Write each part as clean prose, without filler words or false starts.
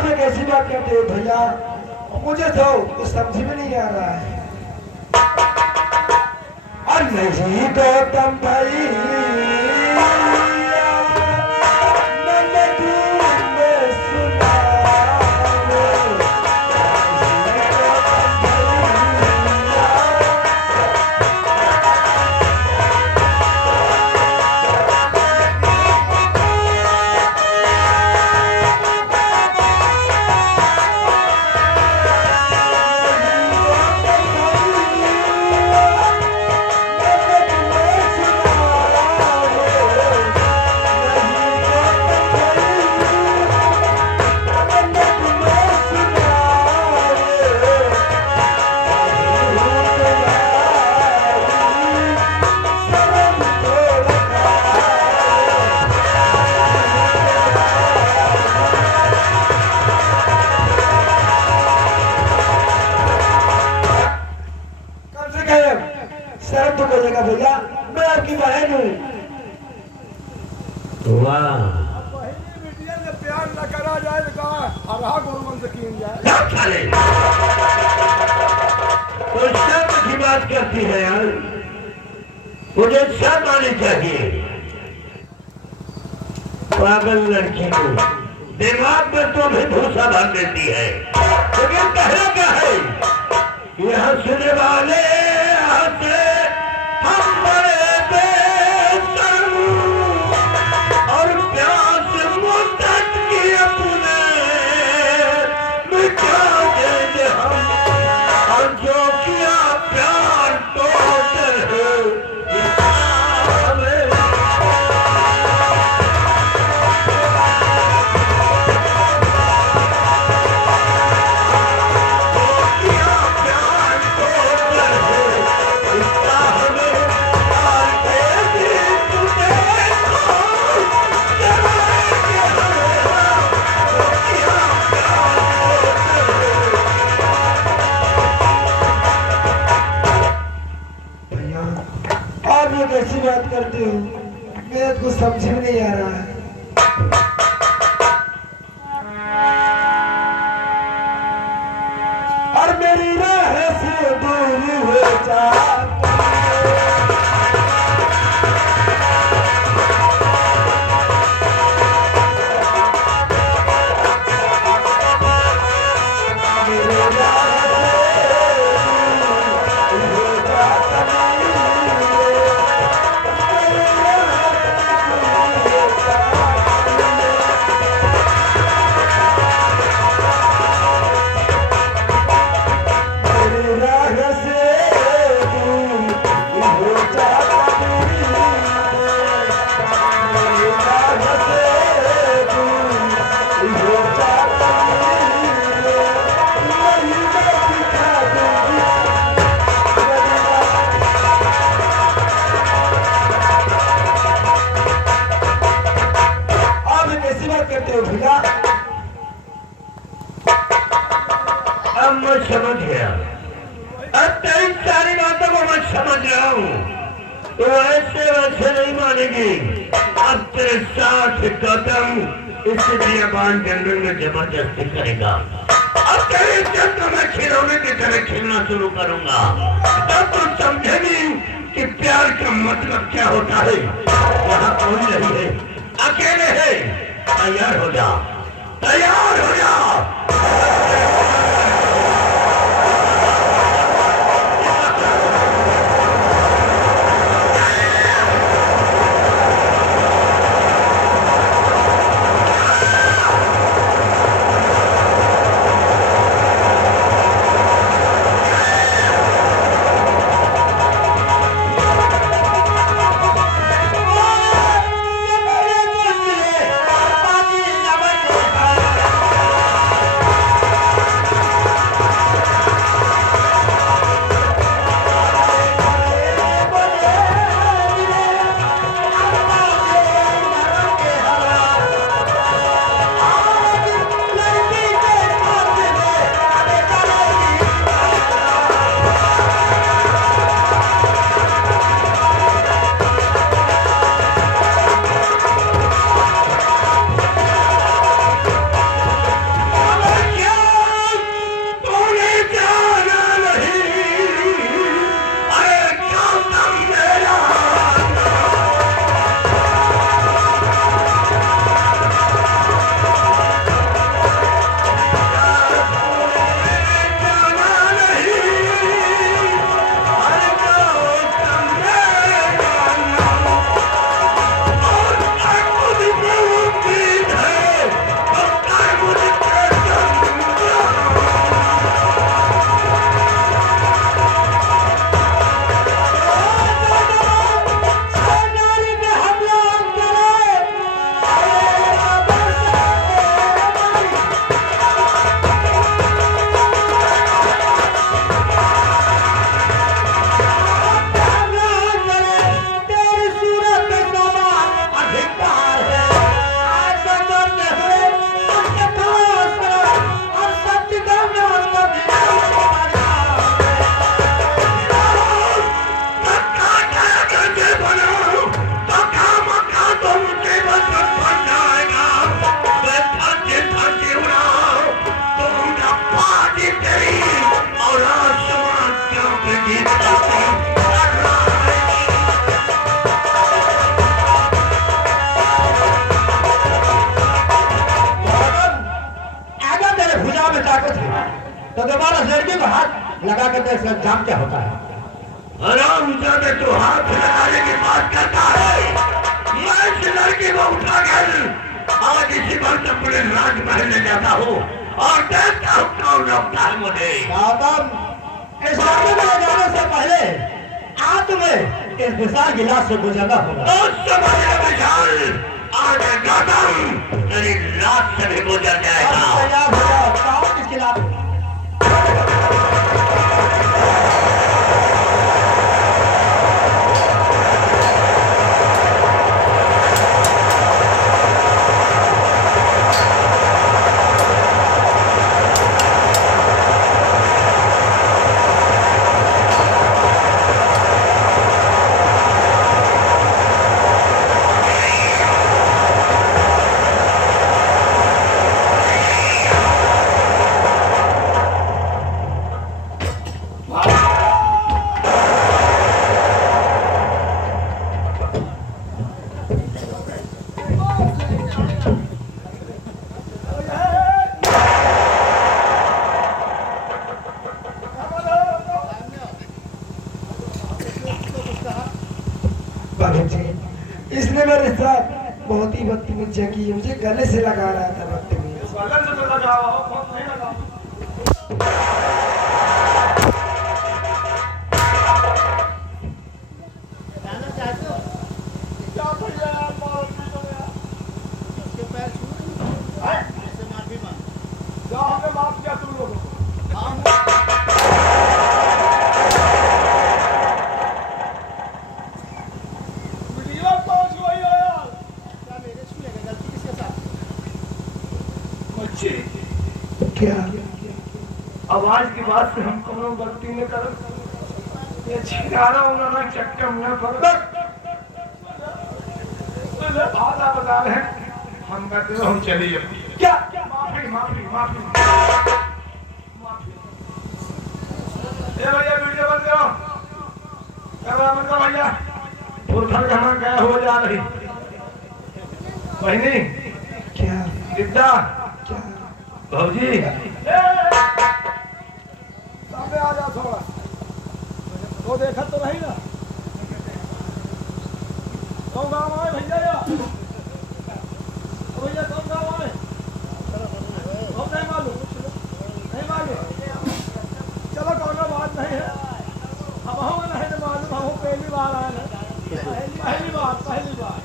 आप एक ऐसी बात करते हो भैया, मुझे तो कुछ समझ में नहीं आ रहा है। और नहीं गौतम भाई शर्म तो करेगा भैया, मैं आपकी बहन हूँ। वाह, प्यार न करा जाए तो शर्म की बात करती है यार, मुझे शर्म आनी चाहिए। पागल लड़की को दिमाग में तो भी भूसा भर देती है। लेकिन कहना क्या है, यहाँ सुनने वाले हंसे हम बड़े बेशर्म और प्यास मुद्दत की अपने मिटा देंगे हम, और जो किया प्यार तोड़ते हैं कैसी बात करते हो, मेरे को समझ में नहीं आ रहा है। और मेरी राह से दूर हो जा भैया। अब मैं समझ गया, अब तेरी सारी बातों को मैं समझ रहा हूँ। तो ऐसे वैसे नहीं मानेगी। अब तेरे साथ कदम इस बियाबान जंगल में जबरदस्ती करेगा। अब तेरे इज्जत को मैं खिलौने की तरह खेलना शुरू करूंगा। तब तू समझेगी कि प्यार का मतलब क्या होता है। यहाँ कोई नहीं है, अकेले है। तैयार हो जा, तैयार हो जा। काम क्या होता है? आराम ज्यादा तो हाथ लगाने की बात करता है। मैं इस लड़की को उठाकर आज इसी वक्त अपने राजमहल ले जाता हूँ और देखता हूँ कौन रोकता है मुझे। गौतम, इस लड़के को ले जाने से पहले आज तुम्हें इस विशाल गिलास से गुजरना होगा। और समझ विशाल, आज गौतम तेरी लाश से भी गुजर जाएगा। तैयार हो जाओ, काम किस खिलाफ? इसने मेरे साथ बहुत ही बदतमीजी की, मुझे गले से लगा रहा था बदतमीज। गले से तो लगा हुआ हो, बहुत नहीं लगा। क्या भैया यार, मारो पीटो यार। जा, हमने माफ किया तुम लोगों को। वीडियो पहुंच गई है यार। बच्ची, क्या आवाज की बात से हम कोनो गलती नहीं कर। ये छिनारा उन्होंने चक्कर में पर आधा बता रहे हैं। हम कहते हैं हम चलिए। क्या माफी माफी माफी माफी। ये भैया वीडियो बंद करो, कैमरा बंद करो भैया। उधर कहाँ गया हो जा रही बहनी? क्या कितना क्या भौजी सामने आ जा थोड़ा। वो देखा तो नहीं ना, तो गाँव आए भैया या भैया, तो गाँव आए हम नहीं मालूम, नहीं मालूम। चलो कोई बात नहीं है, हम नहीं मालूम, हम पहली बार आए हैं। पहली बार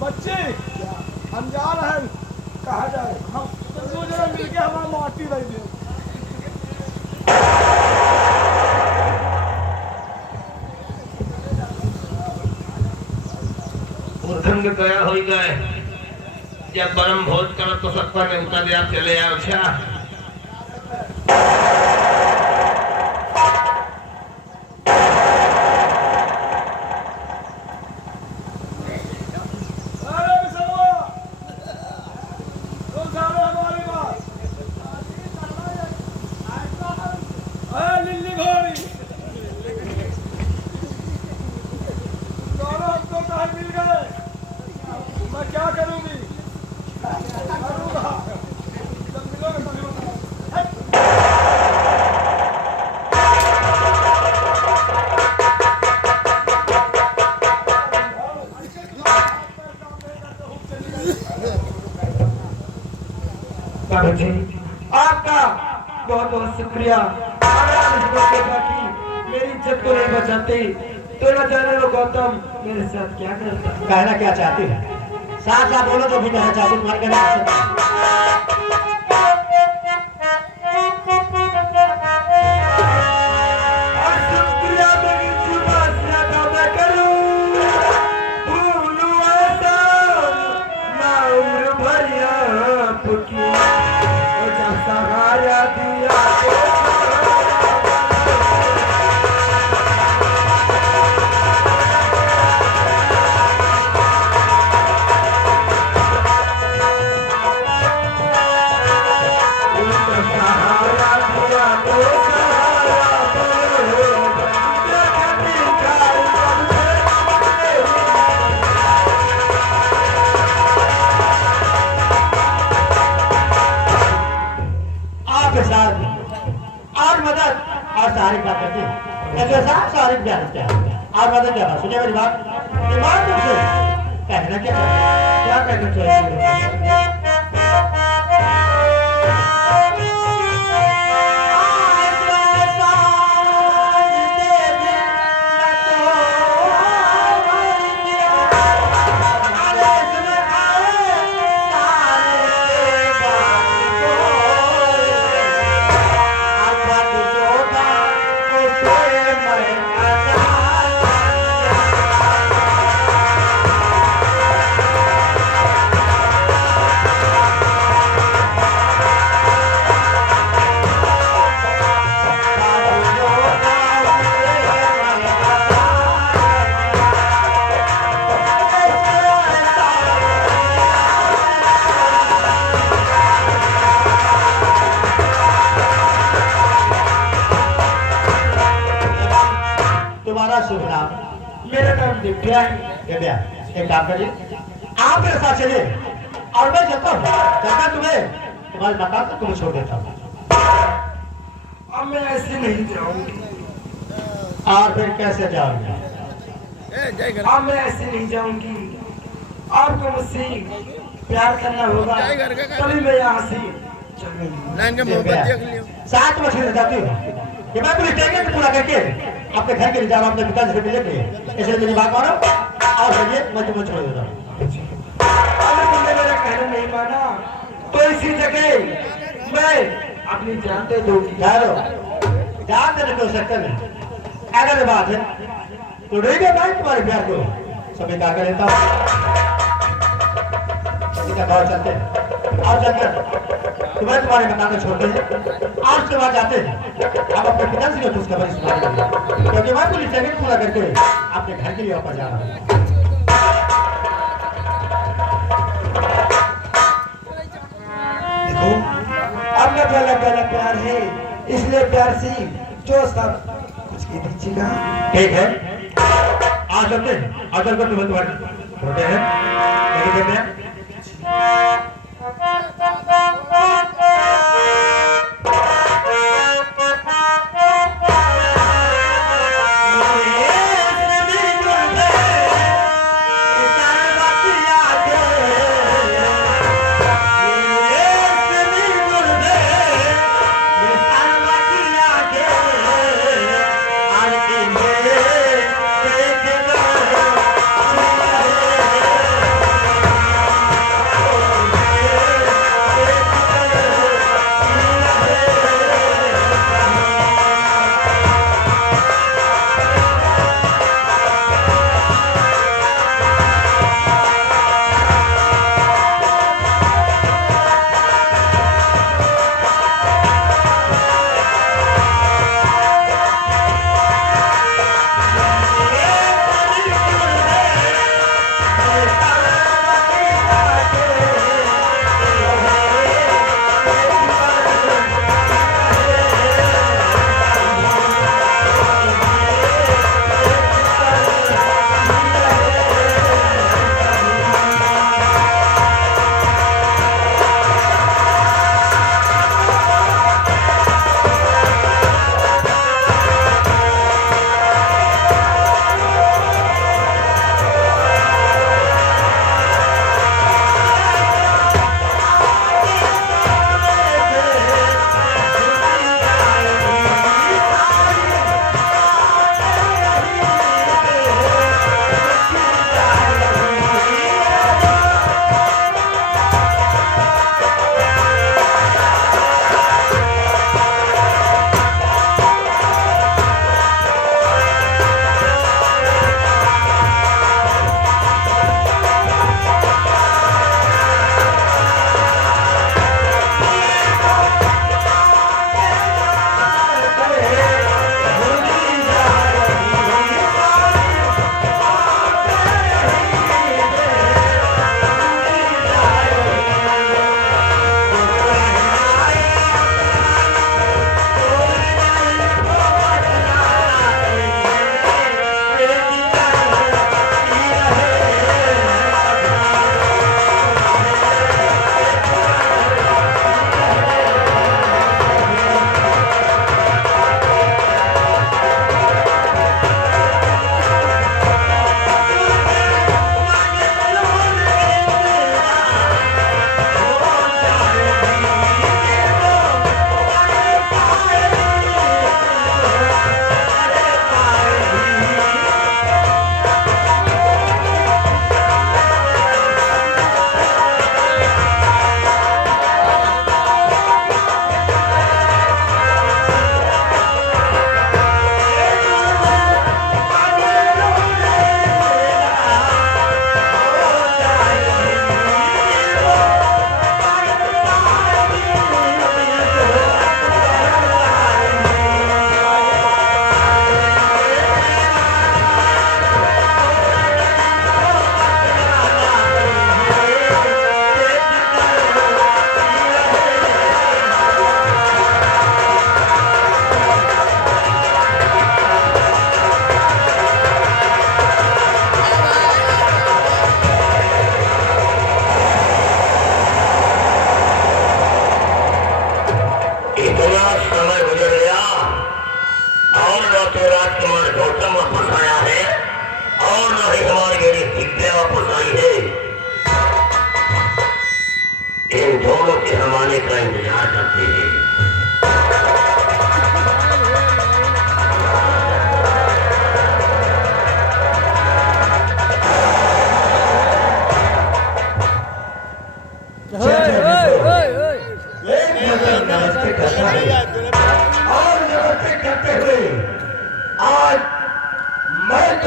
बच्चे हम जा रहे हैं। कहा जाए? हम दो जने मिलके हमारा माटी दे दियो। उधम गया हो गए जब परम भोज कर तो सबका ने उतर दिया चले आओ। अच्छा आपका बहुत बहुत शुक्रिया। मेरी इज्जत को नहीं बचाते तो न जाने वो गौतम मेरे साथ क्या करता। कहना क्या चाहती है? साथ साथ बोलो तो भी कहना चाहती तुम्हारे कहने आप बातें क्या बात सुनिए मेरी बात ईमान तुमसे कहना क्या कहना चाहिए तुम्हारा शुभ नाम? मेरा नाम दिव्या है। दिव्या, एक काम करिए आप मेरे साथ चलिए और मैं चलता हूँ चलता तुम्हें तुम्हारे मकान तक तुम्हें छोड़ देता हूँ। अब मैं ऐसे नहीं जाऊंगी। और फिर कैसे जाओगे? अब मैं ऐसे नहीं जाऊंगी। आपको मुझसे प्यार करना होगा तभी मैं यहाँ से चलूंगी। सात बजे से जाती हूँ कि मैं पूरी टैगेट पूरा करके अपने घर के लिए जा रहा हूँ अपने पिताजी से मिलने के लिए, इसलिए मेरी बात मानो और चलिए मैं तुम्हें छोड़ देता हूँ। अगर तुमने मेरा कहना नहीं माना तो इसी जगह मैं अपनी जान दे दूंगी। जान देने को सकते नहीं अगर बात है तो नहीं दे भाई तुम्हारे प्यार को सभी क्या कर लेता हूँ चलते और चलते तुम्हें तुम्हारे मकान को छोड़ते हैं आज के बाद जाते हैं अब अपने पिताजी को खुशखबरी सुनाने के लिए क्योंकि मैं पुलिस टैगेट पूरा करके अपने घर के लिए वापस जा रहा हूँ। देखो अब मैं गला प्यार है इसलिए प्यार से जो सब कुछ की दीजिएगा। ठीक है आज चलते हैं आज चलकर तुम्हें तुम्हारे छोटे हैं लेकिन देखते हैं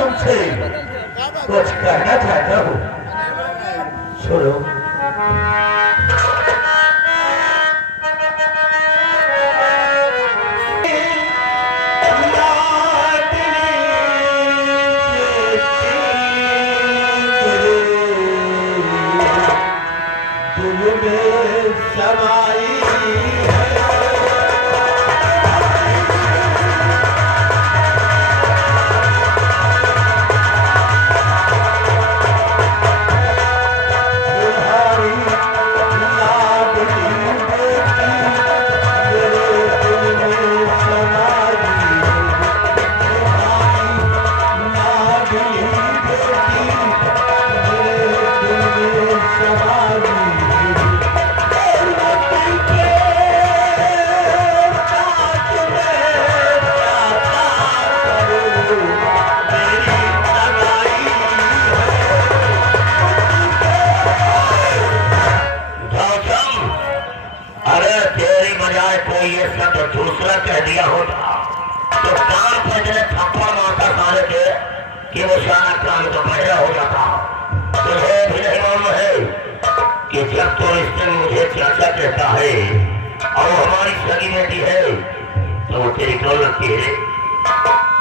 तुमसे कुछ कहना चाहता हूँ, सुनो। दूसरा कह दिया होता तो कान फटने थप्पड़ मारता साले के कि वो सारा काम तो बढ़िया हो जाता। तुझे भी नहीं मालूम है कि जब तो इसने मुझे चाचा कहता है और हमारी सगी बेटी है तो वो तेरी कौन लगती है,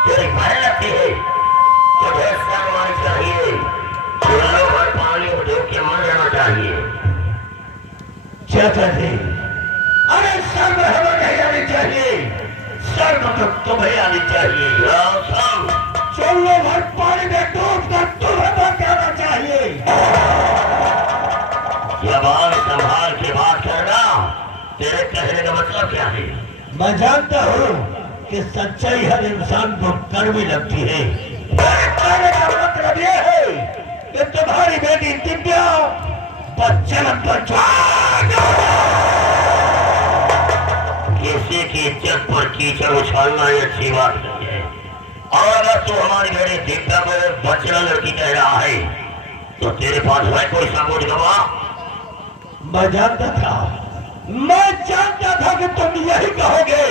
तेरी बहन लगती है। तुझे शर्म आनी चाहिए, चूल्हों भर पानी में डूब के मर जाना चाहिए। चाचा जी, अरे शर्म हमें नहीं आनी चाहिए, शर्म तो तुम्हें आनी चाहिए। चलो भर पानी में डूब कर तुम्हें बचाना चाहिए। जबान संभाल के बात करना, तेरे कहने का मतलब क्या है? मैं जानता हूँ कि सच्चाई हर इंसान को कड़वी लगती है। मेरे कहने का मतलब ये है कि तुम्हारी बेटी दिव्या बच्चन किसी की इज्जत पर कीचड़ उछालना ये अच्छी बात नहीं है। और अगर तू हमारी बेटी दिव्या को बच्चन लड़की कह रहा है तो तेरे पास है कोई सबूत गवाह? मैं जानता था कि तुम यही कहोगे,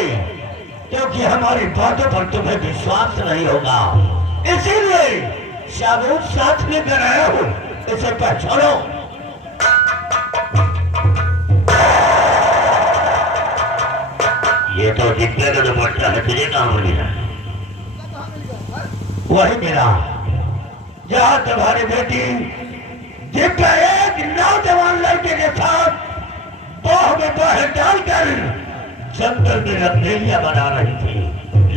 क्योंकि हमारी बातों पर तुम्हें विश्वास नहीं होगा, इसीलिए सबूत साथ लेकर आया हूँ। इसे पहचानो। ये तो दिव्या का दुपट्टा है, तुझे कहाँ मिला? वही मिला जहाँ तुम्हारी बेटी दिव्या एक नौजवान लड़के के साथ बाह में बाह डालकर जंगल में रंगेलियां बना रही थी।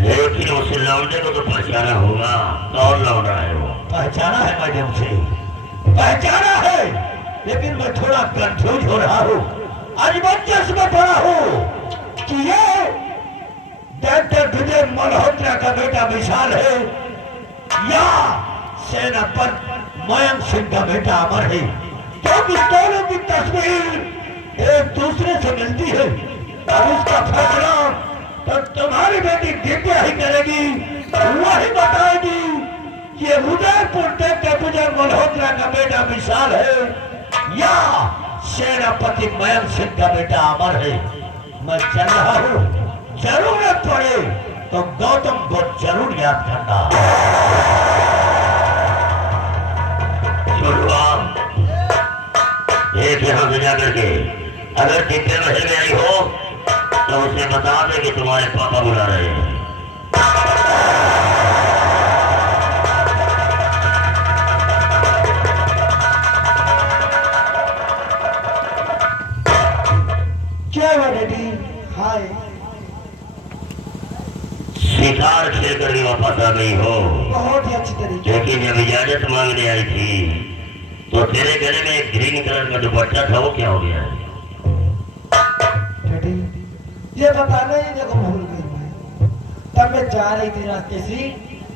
लेकिन उसे लौंडे को तो पहचाना होगा। कौन लौंडा है वो? पहचाना है मैंने उसे, पहचाना है, लेकिन मैं थोड़ा कंफ्यूज हो रहा हूँ। आज बच्चे से मैं पढ़ा हूँ कि ये डॉक्टर विजय मल्होत्रा का बेटा विशाल है या सेनापति मयंक सिंह का बेटा अमर है, क्योंकि दोनों की तस्वीर एक दूसरे से मिलती है। अब इसका फैसला तो तुम्हारी बेटी दिव्या ही करेगी, वही बताएगी ये उदयपुर डॉक्टर विजय मल्होत्रा का बेटा विशाल है या सेनापति मयंक सिंह का बेटा अमर है। मैं चल रहा हूँ, जरूरत पड़े तो गौतम को जरूर याद करना। एक यहाँ से जाकर के अगर दिव्या महल में आई हो तो उसे बता दे कि तुम्हारे पापा बुला रहे हैं। क्या हुआ डैडी? हाय। शिकार खेल करके वापस आ गई हो? बहुत ही अच्छी तरीके। लेकिन जब इजाजत मांगने आई थी तो तेरे गले में एक ग्रीन कलर का दुपट्टा था, वो क्या हो गया है? डैडी, ये बताना ही देखो भूल गई मैं। तब मैं जा रही थी रास्ते से,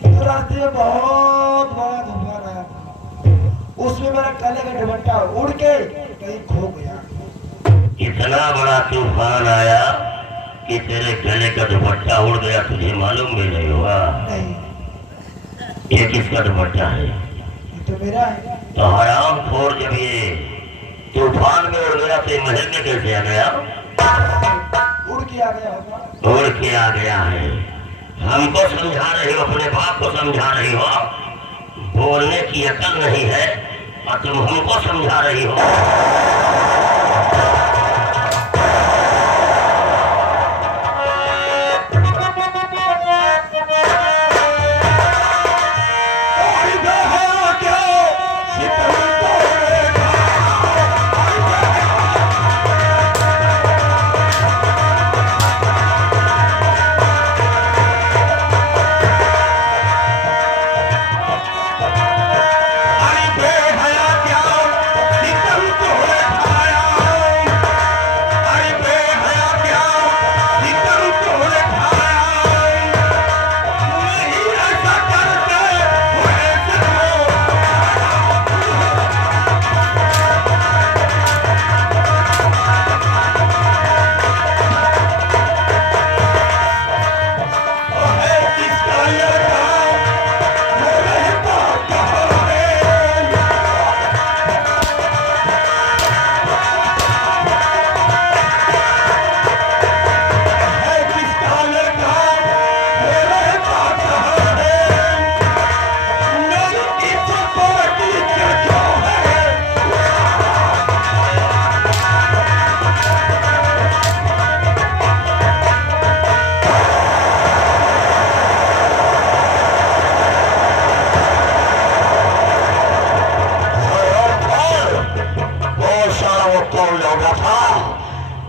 तो रास्ते में बहुत बड़ा तूफान आया था। उसमें मेरा गले का दुपट्टा उड़ के कहीं खो गया। इतना बड़ा तूफान आया कि तेरे गले का दुपट्टा उड़ गया, तुझे मालूम भी नहीं हुआ? नहीं। ये किसका दुपट्टा है? ये तो मेरा है। तो हराम खोर, जब ये तूफान में उड़ गया तो महल में कैसे आ गया? उड़ के आ गया होगा। उड़ के आ गया है। हमको समझा रही हो, अपने बाप को समझा रही हो की अकल नहीं है और तुम हमको समझा रही हो।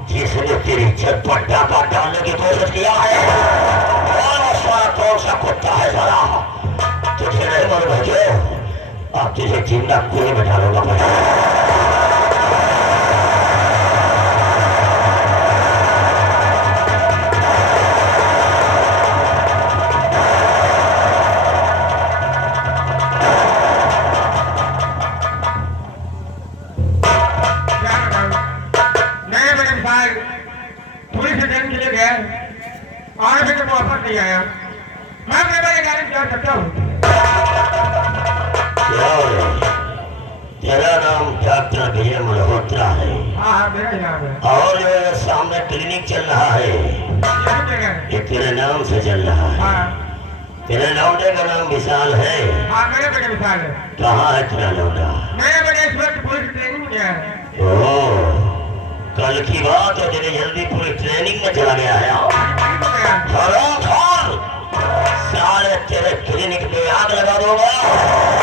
जिसने तेरी इज्जत पर डाका डालने की कोशिश किया है, और सारा कौन सा कुत्ता है सारा, तुझे नहीं मालूम है क्यों? अब तुझे जिंदा कुएं में डालूंगा मैं। पुलिस स्टेशन के लिए गया और फिर वापस नहीं आया। मैं मेरे गाड़ी जा सकता हूँ। तेरा नाम डॉक्टर विजय मल्होत्रा है? हाँ मेरा ही नाम है। और जो सामने क्लिनिक चल रहा है ये तेरे नाम से चल रहा है? हाँ। तेरे लौंडे का नाम विशाल है? हाँ मेरे बेटे विशाल है। कहाँ है तेरा लौंडा? मेरे बेटे इस वक्त पुलिस ट्रेनिंग में गया है। ओह, कल की बात है, तेरे जल्दी पूरी ट्रेनिंग में चला गया है। साले तेरे क्लिनिक में आग लगा दूंगा।